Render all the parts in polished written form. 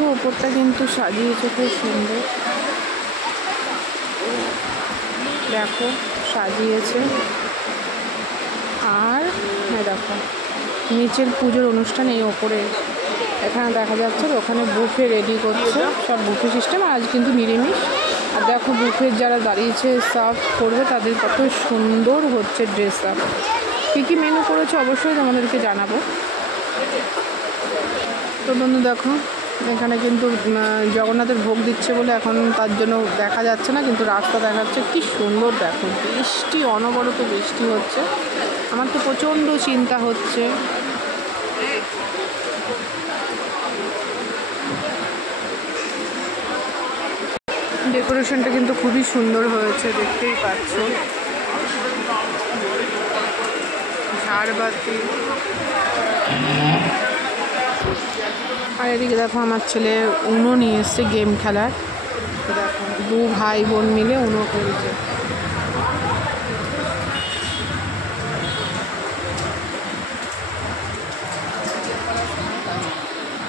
দেখো ওপরটা কিন্তু সাজিয়েছে খুব সুন্দর, দেখো সাজিয়েছে। আর হ্যাঁ দেখো নিচের পুজোর অনুষ্ঠান এই ওপরে এখানে দেখা যাচ্ছে, ওখানে বুফে রেডি করছে, সব বুফে সিস্টেম। আজ কিন্তু নিরামিষ। আর দেখো বুফের যারা দাঁড়িয়েছে সার্ভ করবে তাদের কত সুন্দর হচ্ছে ড্রেস আপ। কী কী মেনু করেছে অবশ্যই তোমাদেরকে জানাবো। তো বন্ধু দেখো এখানে কিন্তু জগন্নাথের ভোগ দিচ্ছে বলে এখন তার জন্য দেখা যাচ্ছে না, কিন্তু রাস্তা দেখাচ্ছে। কি সুন্দর দেখো, বৃষ্টি অনবরত বৃষ্টি হচ্ছে। আমার তো প্রচণ্ড চিন্তা হচ্ছে। ডেকোরেশনটা কিন্তু খুবই সুন্দর হয়েছে, দেখতেই পাচ্ছ। ঝাড়বাতি। আর এদিকে দেখো আমার ছেলে উনো নিয়ে এসছে গেম খেলার। দেখো দু ভাই বোন মিলে উনো খেলছে।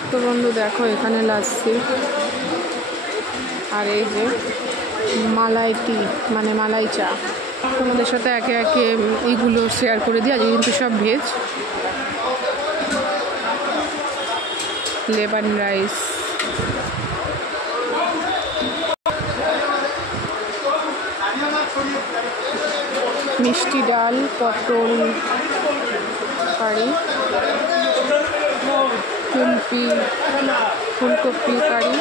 তো বন্ধু দেখো এখানে লাচ্ছি, আর এই যে মালাই টি মানে মালাই চা। তোমাদের সাথে একে একে এইগুলো শেয়ার করে দিই। আজকে কিন্তু সব ভেজ। লেমন রাইস, মিষ্টি ডাল, পটল কারি, ফুলকপি কারি,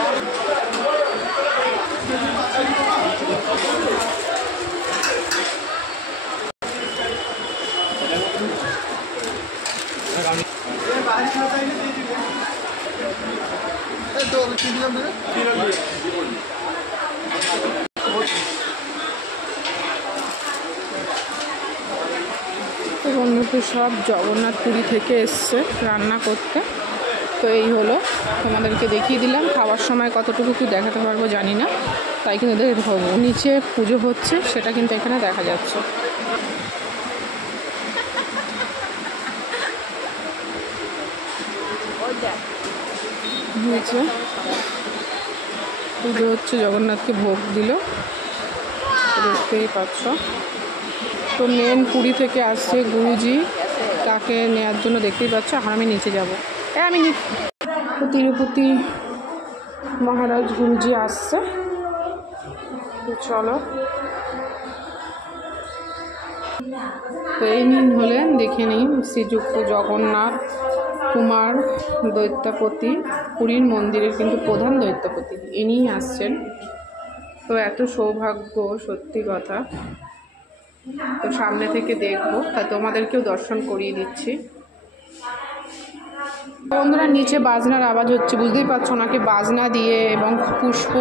বন্ধুকে সব জগন্নাথ পুরী থেকে এসছে রান্না করতে। তো এই হলো, তোমাদেরকে দেখিয়ে দিলাম। খাওয়ার সময় কতটুকু কি দেখাতে পারবো জানি না, তাই কিন্তু দেখতে পাবো। নিচে পুজো হচ্ছে সেটা কিন্তু এখানে দেখা যাচ্ছে। নিচে পুজো হচ্ছে, জগন্নাথকে ভোগ দিল, দেখতেই পাচ্ছ। তো মেন পুরী থেকে আসছে গুরুজি, তাকে নেওয়ার জন্য দেখতেই পাচ্ছ। এখন আমি নিচে যাবো। আমি তিরুপতি মহারাজ গুরুজি আসছে, চলো। তো এই নিন হলেন, দেখে নিন, শ্রীযুক্ত জগন্নাথ কুমার দৈত্যপতি, পুরীর মন্দিরের কিন্তু প্রধান দৈত্যপতি ইনিই আসছেন। তো এত সৌভাগ্য, সত্যি কথা। তো সামনে থেকে দেখবো, তা তোমাদেরকেও দর্শন করিয়ে দিচ্ছি। বন্ধুরা নিচে বাজনার আওয়াজ হচ্ছে, বুঝতেই পারছো। ওনাকে বাজনা দিয়ে এবং পুষ্প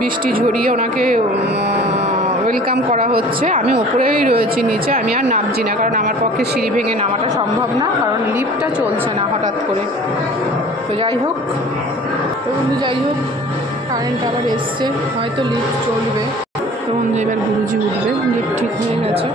বৃষ্টি ঝরিয়ে ওনাকে ওয়েলকাম করা হচ্ছে। আমি ওপরেই রয়েছি, নিচে আমি আর নামছি না, কারণ আমার পক্ষে সিঁড়ি ভেঙে নামাটা সম্ভব না, কারণ লিফটটা চলছে না হঠাৎ করে। তো যাই হোক, কারেন্ট আবার এসছে, হয়তো লিফট চলবে। তো বন্ধু এবার গুরুজি উঠবে, লিফট ঠিক হয়ে গেছে।